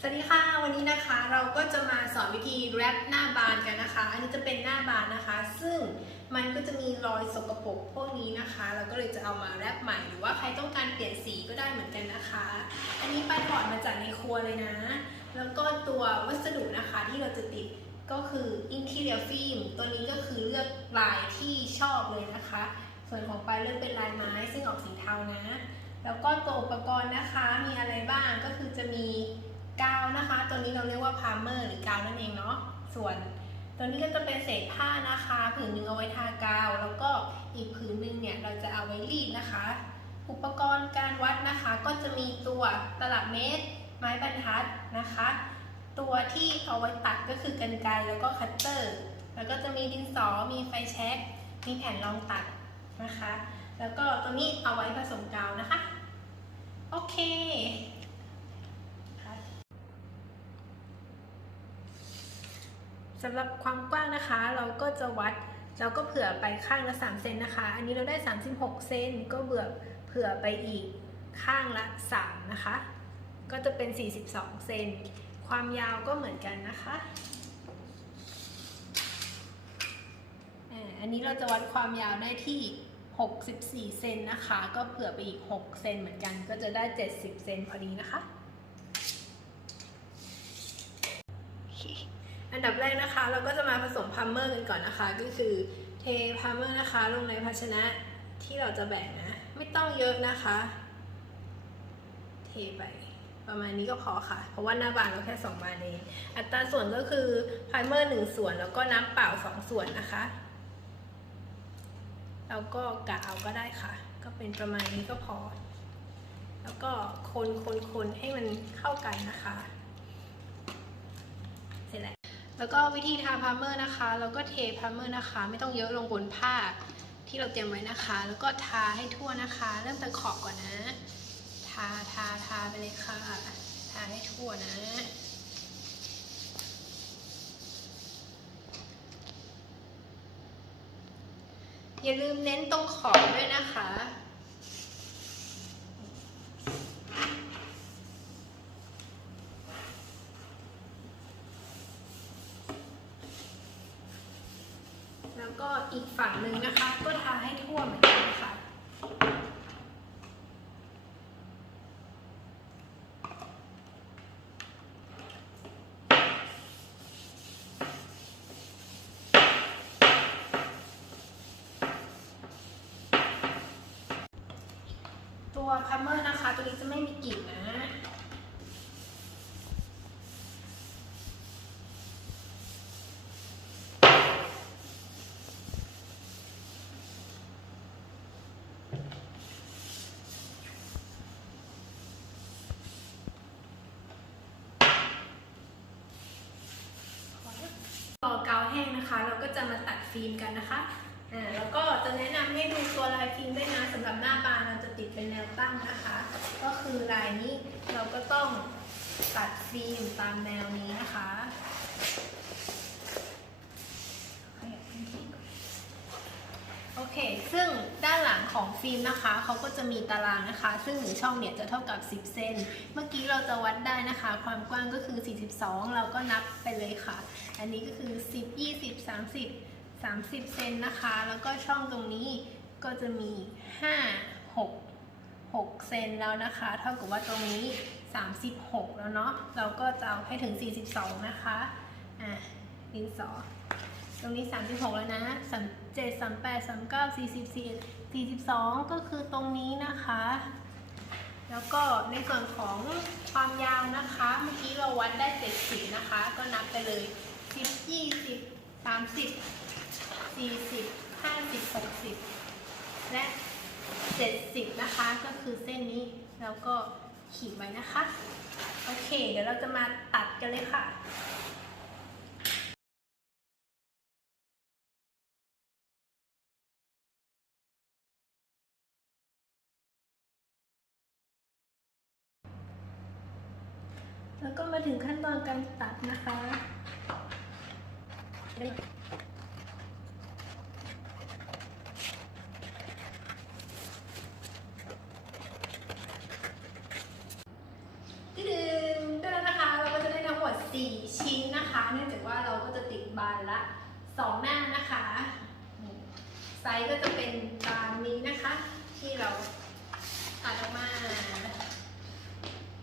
สวัสดีค่ะ วันนี้นะคะเราก็จะมาสอนวิธีแรปหน้าบานกันนะคะ อันนี้จะเป็นหน้าบานนะคะ ซึ่งมันก็จะมีรอยสกปรกพวกนี้นะคะ เราก็เลยจะเอามาแรปใหม่หรือว่าใครต้องการเปลี่ยนสีก็ได้เหมือนกันนะคะ อันนี้ไปถอดมาจากในครัวเลยนะ แล้วก็ตัววัสดุนะคะที่เราจะติดก็คือ interior film ตัวนี้ก็คือเลือกลายที่ชอบเลยนะคะ ส่วนของปลายเลือกเป็นลายไม้ซึ่งออกสีเทานะ แล้วก็ตัวอุปกรณ์นะคะมีอะไรบ้างก็คือจะมี กาวนะคะ ตัวนี้เราเรียกว่าพาร์เมอร์หรือกาวนั่นเองเนาะ ส่วนตัวนี้ก็จะเป็นเศษผ้านะคะ ผืนหนึ่งเอาไว้ทากาว แล้วก็อีกผืนหนึ่งเนี่ยเราจะเอาไว้รีดนะคะ อุปกรณ์การวัดนะคะ ก็จะมีตัวตลับเมตร ไม้บรรทัดนะคะ ตัวที่เอาไว้ตัดก็คือกรรไกรแล้วก็คัตเตอร์ แล้วก็จะมีดินสอ มีไฟแช็กมีแผ่นรองตัดนะคะ แล้วก็ตัวนี้เอาไว้ผสมกาวนะคะ โอเคครับ สำหรับความกว้างนะคะ เราก็จะวัดเราก็เผื่อไปข้างละ3เซนนะคะ อันนี้เราได้ 36 เซนก็เบื่อเผื่อไปอีกข้างละ3นะคะ ก็จะเป็น 42 เซน ความยาวก็เหมือนกันนะคะ อันนี้เราจะวัดความยาวได้ที่ 64 เซนนะคะ ก็เผื่อไปอีก 6 เซนเหมือนกัน ก็จะได้ 70 เซนพอดีนะคะโอเค อันดับแรกนะคะ เราก็จะมาผสมพัมเมอร์กันก่อนนะคะ ก็คือเทพัมเมอร์นะคะลงในภาชนะที่เราจะแบ่งนะ ไม่ต้องเยอะนะคะ เทไปประมาณนี้ก็พอค่ะ เพราะว่าหน้าบานเราแค่2บานเอง อัตราส่วนก็คือพัมเมอร์ 1 ส่วนแล้วก็น้ำเปล่า 2 ส่วนนะคะ แล้วก็กะเอาก็ได้ค่ะ ก็เป็นประมาณนี้ก็พอ แล้วก็คนคนคนให้มันเข้ากันนะคะ แล้วก็วิธีทาพาร์เมอร์นะคะ แล้วก็เทพาร์เมอร์นะคะ ไม่ต้องเยอะลงบนผ้าที่เราเตรียมไว้นะคะ แล้วก็ทาให้ทั่วนะคะ เริ่มจากขอบก่อนนะ ทาทาทาไปเลยค่ะ ทาให้ทั่วนะ อย่าลืมเน้นตรงขอบด้วยนะคะ แล้วก็อีกฝั่งหนึ่งนะคะ ก็ทาให้ทั่วเหมือนกันค่ะตัวพัมเมอร์นะคะ ตัวนี้จะไม่มีกลิ่นนะ พอกาวแห้งนะคะ เราก็จะมาตัด ฟิล์มกันนะคะอ่าแล้วก็จะแนะนำให้ดูตัวลายฟิล์มด้วยนะสำหรับหน้าบานเราจะติดเป็นแนวตั้งนะคะ ก็คือลายนี้เราก็ต้องตัดฟิล์มตามแนวนี้นะคะโอเค ซึ่งด้านหลังของฟิล์มนะคะ เขาก็จะมีตารางนะคะ ซึ่งหนึ่งช่องเนี่ยจะเท่ากับ 10 เซน เมื่อกี้เราจะวัดได้นะคะ ความกว้างก็คือ 42 เราก็นับไปเลยค่ะ อันนี้ก็คือ 10 20 30 30เซนนะคะ แล้วก็ช่องตรงนี้ก็จะมี 5 6 6เซนแล้วนะคะ เท่ากับว่าตรงนี้ 36 แล้วเนาะ เราก็จะเอาให้ถึง 42 นะคะ อะดินสอ ตรงนี้ 36 แล้วนะ 37 38 39 40 42 ก็คือตรงนี้นะคะ แล้วก็ในส่วนของความยาวนะคะ เมื่อกี้เราวัดได้ 70 นะคะ ก็นับไปเลย 10 20 30 40 50 60และ70นะคะก็คือเส้นนี้แล้วก็ขีดไว้นะคะ โอเค เดี๋ยวเราจะมาตัดกันเลยค่ะแล้วก็มาถึงขั้นตอนการตัดนะคะ ตึ้งได้แล้วนะคะ เราก็ 4 ชิ้นนะคะ เนื่องจากว่าเราก็จะติดบานละ2หน้านะคะไซส์ก็จะเป็นตามนี้นะคะ ที่เราตัดออกมา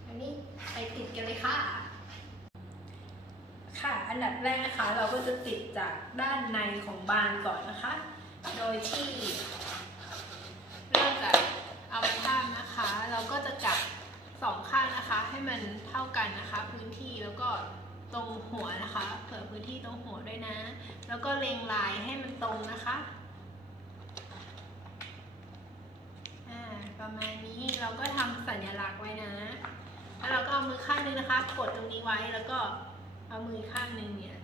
อันนี้ไปติดกันเลยค่ะ ค่ะอันดับแรกนะคะ เราก็จะติดจากด้านในของบานก่อนนะคะ โดยที่ เริ่มจากเอามาทาบนะคะ เราก็จะกลับสองข้างนะคะ ให้มันเท่ากันนะคะ พื้นที่แล้วก็ตรงหัวนะคะ เผื่อ พื้นที่ตรงหัวด้วยนะ แล้วก็เล็งลายให้มันตรงนะคะประมาณนี้เราก็ทำสัญลักษณ์ไว้นะ แล้วเราก็เอามือข้างนึงนะคะ กดตรงนี้ไว้แล้วก็เอามือข้างนึงเนี่ย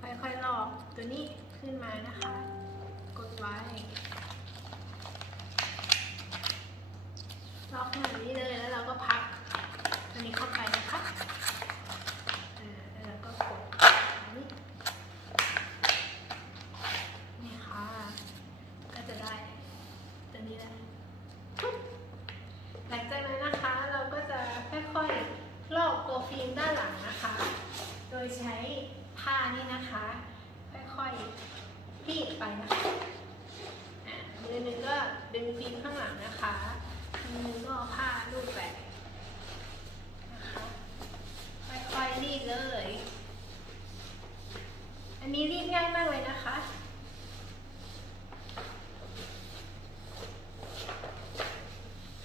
ค่อยๆลอกตัวนี้ขึ้นมานะคะ กดไว้ล็อกแบบนี้เลยแล้วเราก็พักอันนี้เข้าไปนะคะอ่าแล้วเราก็กดอันนี้นี่ค่ะ ก็จะได้ตัวนี้แล้วปุ๊บหลังจากนั้นนะคะ เราก็จะค่อยๆลอกตัวฟิล์มด้านหลังนะคะ โดยใช้ผ้านี่นะคะ ค่อยๆรีดไปนะคะอะมือหนึ่งก็ดึงฟิล์มข้างหลังนะคะมือหนึ่งก็เอาผ้าลูบแปะนะคะค่อยๆรีดเลย อันนี้รีดง่ายมากเลยนะคะ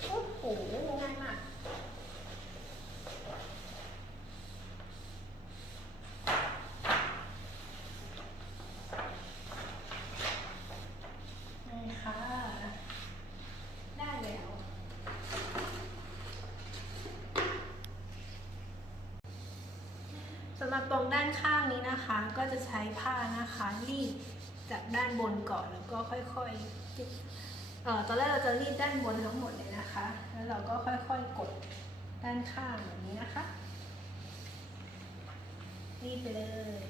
โอ้โหง่ายมาก นี่ค่ะ ได้แล้ว สำหรับ ตรงด้านข้างนี้นะคะ ก็จะใช้ผ้านะคะรีดจากด้านบนก่อนแล้วก็ค่อยๆเอ่อตอนแรกเราจะรีดด้านบนทั้งหมดเลยนะคะ แล้วเราก็ค่อยๆกดด้านข้างแบบนี้นะคะ รีดไปเลย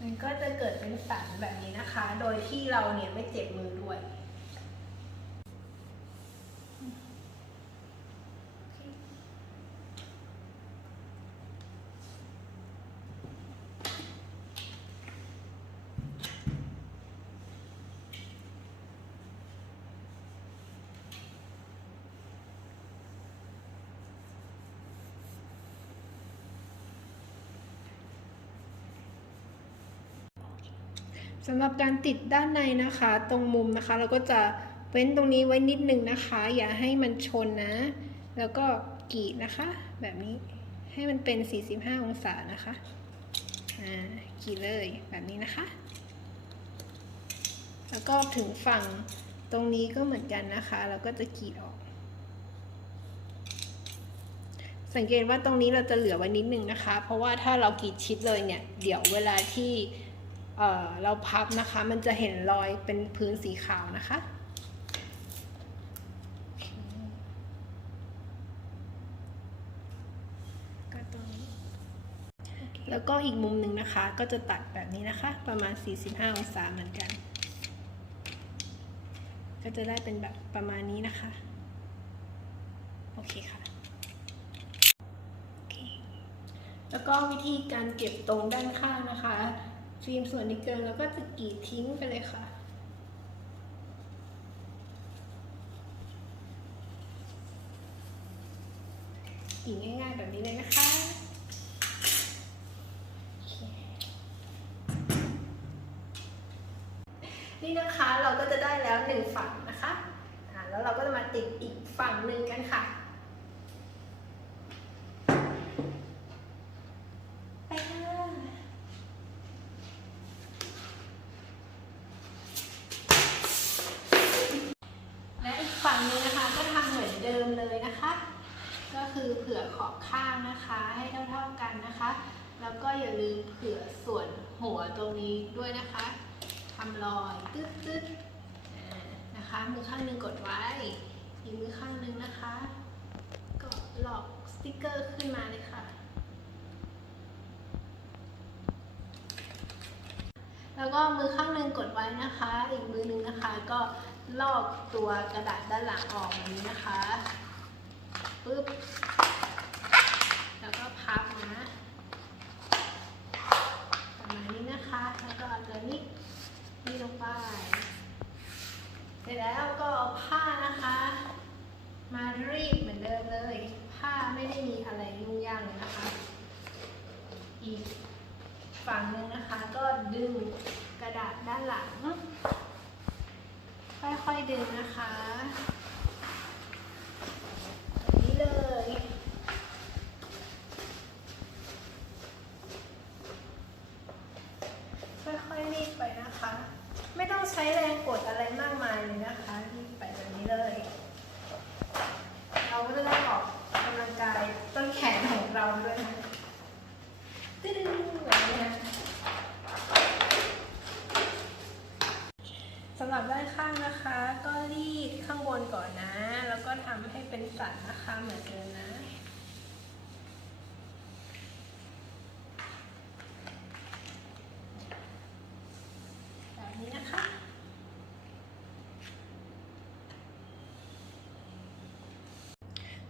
มันก็จะเกิดเป็นสันแบบนี้นะคะ โดยที่เราเนี่ยไม่เจ็บมือด้วย สำหรับการติดด้านในนะคะ ตรงมุมนะคะ เราก็จะเว้นตรงนี้ไว้นิดนึงนะคะ อย่าให้มันชนนะ แล้วก็กรีดนะคะ แบบนี้ให้มันเป็น 45 องศานะคะอ่ากรีดเลยแบบนี้นะคะ แล้วก็ถึงฝั่งตรงนี้ก็เหมือนกันนะคะ เราก็จะกรีดออก สังเกตว่าตรงนี้เราจะเหลือไว้นิดนึงนะคะ เพราะว่าถ้าเรากรีดชิดเลยเนี่ย เดี๋ยวเวลาที่ เเราพับนะคะ มันจะเห็นรอยเป็นพื้นสีขาวนะคะแล้วก็อีกมุมหนึ่งนะคะ ก็จะตัดแบบนี้นะคะ ประมาณ 45 องศาเหมือนกัน ก็จะได้เป็นแบบประมาณนี้นะคะ โอเคค่ะโอเคแล้วก็วิธีการเก็บตรงด้านข้างนะคะ ฟิล์มส่วนนี้เกินแล้วก็จะกรีดทิ้งไปเลยค่ะ กรีดง่ายๆแบบนี้เลยนะคะโอเคนี่นะคะเราก็จะได้แล้วหนึ่งฝั่งนะคะอ่าแล้วเราก็จะมาติดอีกฝั่งหนึ่งกันค่ะ ไปค่ะและอีกฝั่งหนึงนะคะ ก็ทำเหมือนเดิมเลยนะคะ ก็คือเผื่อ ข้างนะคะ ให้เท่าๆกันนะคะ แล้วก็อย่าลืมเผื่อส่วนหัวตรงนี้ด้วยนะคะทำรอยตึ๊ดตึ๊ดนะคะ มือข้างหนึ่งกดไว้ อีกมือข้างหนึ่งนะคะ ก็หลอกสติกเกอร์ขึ้นมาเลยค่ะ แล้วก็มือข้างหนึ่งกดไว้นะคะ อีกมือหนึ่งนะคะก็ลอกตัวกระดาษด้านหลังออกแบบนี้นะคะปึ๊บ แล้วก็ผ้านะคะ มารีบเหมือนเดิมเลย ผ้าไม่ได้มีอะไรยุ่งยากเลยนะคะ อีกฝั่งหนึ่งนะคะก็ดึงกระดาษด้านหลัง ค่อยๆดึงนะคะ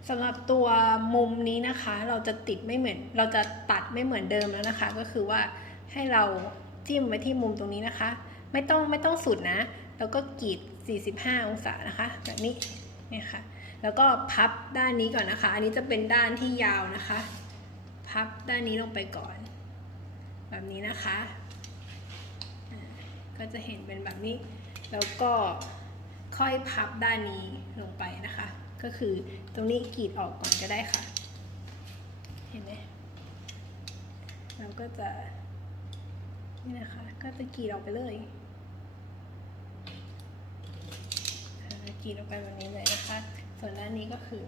สำหรับตัวมุมนี้นะคะ เราจะติดไม่เหมือน เราจะตัดไม่เหมือนเดิมแล้วนะคะ ก็คือว่าให้เราจิ้มไว้ที่มุมตรงนี้นะคะ ไม่ต้องไม่ต้องสุดนะ แล้วก็กรีด 45 องศานะคะ แบบนี้เนี่ยค่ะ แล้วก็พับด้านนี้ก่อนนะคะ อันนี้จะเป็นด้านที่ยาวนะคะ พับด้านนี้ลงไปก่อน แบบนี้นะคะ ก็จะเห็นเป็นแบบนี้ แล้วก็ค่อยพับด้านนี้ลงไปนะคะ ก็คือตรงนี้กรีดออกก่อนก็ได้ค่ะ เห็นไหมเราก็จะ นี่นะคะ ก็จะกรีดออกไปเลยกรีดออกไปแบบนี้เลยนะคะ ส่วนด้านนี้ก็คือ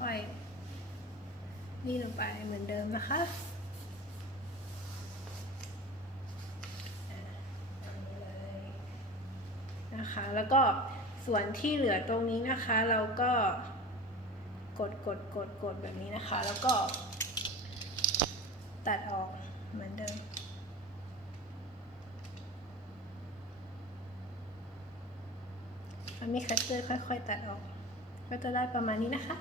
ค่อยๆนี่ลงไปเหมือนเดิมนะคะนะคะแล้วก็ ส่วนที่เหลือตรงนี้นะคะ เราก็กดกดกดกดแบบนี้นะคะ แล้วก็ตัดออกเหมือนเดิมถ้ามีคัตเตอร์ค่อยๆ ตัดออก ก็จะได้ประมาณนี้นะคะ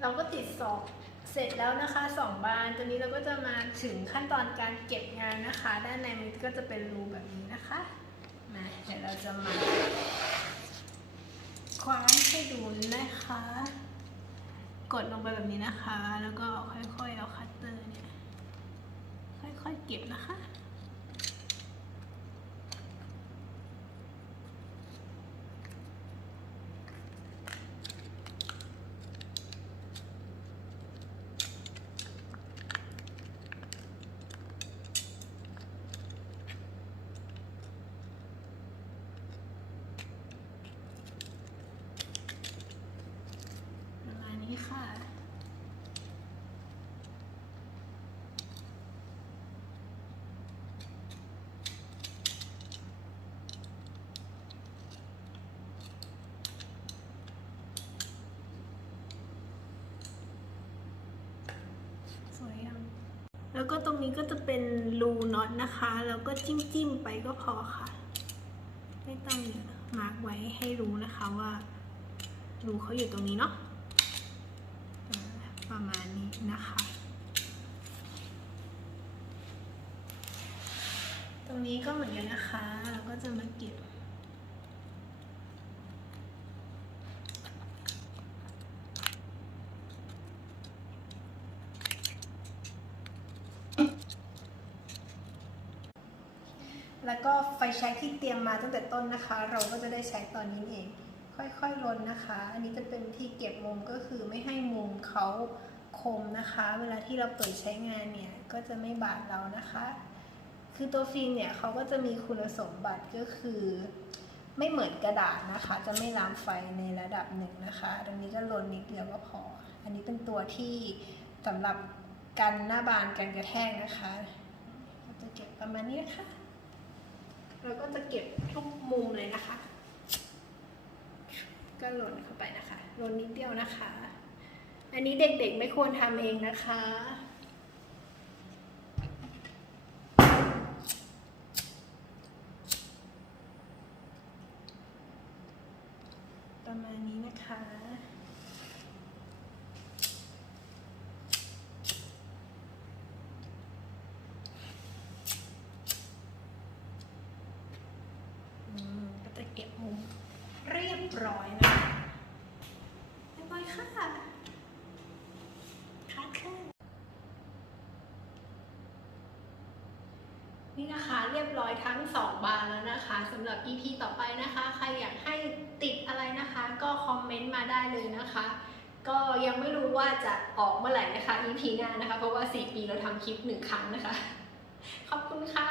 เราก็ติดสอง เสร็จแล้วนะคะสองบานตอนนี้เราก็จะมาถึงขั้นตอนการเก็บงานนะคะ ด้านในมันก็จะเป็นรูแบบนี้นะคะมาเดี๋ยวเราจะมาคว้านให้ดูนะคะ กดลงไปแบบนี้นะคะ แล้วก็ค่อยๆเอาคัตเตอร์เนี่ยค่อยๆเก็บนะคะมาณนี้ค่ะ สวยยังแล้ว ก็ตรงนี้ก็จะเป็นรูน็อตนะคะ แล้วก็จิ้มจิ้มๆไปก็พอค่ะ ไม่ต้องมาร์กไว้ให้รู้นะคะว่ารูเขาอยู่ตรงนี้เนาะประมาณนี้นะคะ ตรงนี้ก็เหมือนกันนะคะ เราก็จะมาเก็บ แล้ที่เตรียมมาตั้งแต่ต้นนะคะ เราก็จะได้ใช้ตอนนี้เอง ค่อยๆลนนะคะ อันนี้จะเป็นที่เก็บมุมก็คือไม่ให้มุมเขาคมนะคะ เวลาที่เราเปิดใช้งานเนี่ยก็จะไม่บาดเรานะคะ คือตัวฟิล์มเนี่ยเขาก็จะมีคุณสมบัติก็คือ ไม่เหมือนกระดาษนะคะ จะไม่ลามไฟในระดับหนึ่งนะคะ ตรงนี้ก็ลนนิดเดียวก็พอ อันนี้เป็นตัวที่สำหรับกันหน้าบานกันกระแทกนะคะเราจะเก็บประมาณนี้นะคะ เราก็จะเก็บทุกมุมเลยนะคะ ก็หล่นเข้าไปนะคะหล่นนิดเดียวนะคะ อันนี้เด็กๆไม่ควรทำเองนะคะประมาณนี้นะคะ ก็จะเก็บมุมเรียบร้อยนะคะบ๊ายบายค่ะค่ะค่ะนี่นะคะเรียบร้อยทั้ง 2 บานแล้วนะคะสำหรับ EP ต่อไปนะคะ ใครอยากให้ติดอะไรนะคะ ก็คอมเมนต์มาได้เลยนะคะ ก็ยังไม่รู้ว่าจะออกเมื่อไหร่นะคะ EP หน้านะคะ เพราะว่า 4 ปีเราทำคลิป 1 ครั้งนะคะ ขอบคุณค่ะ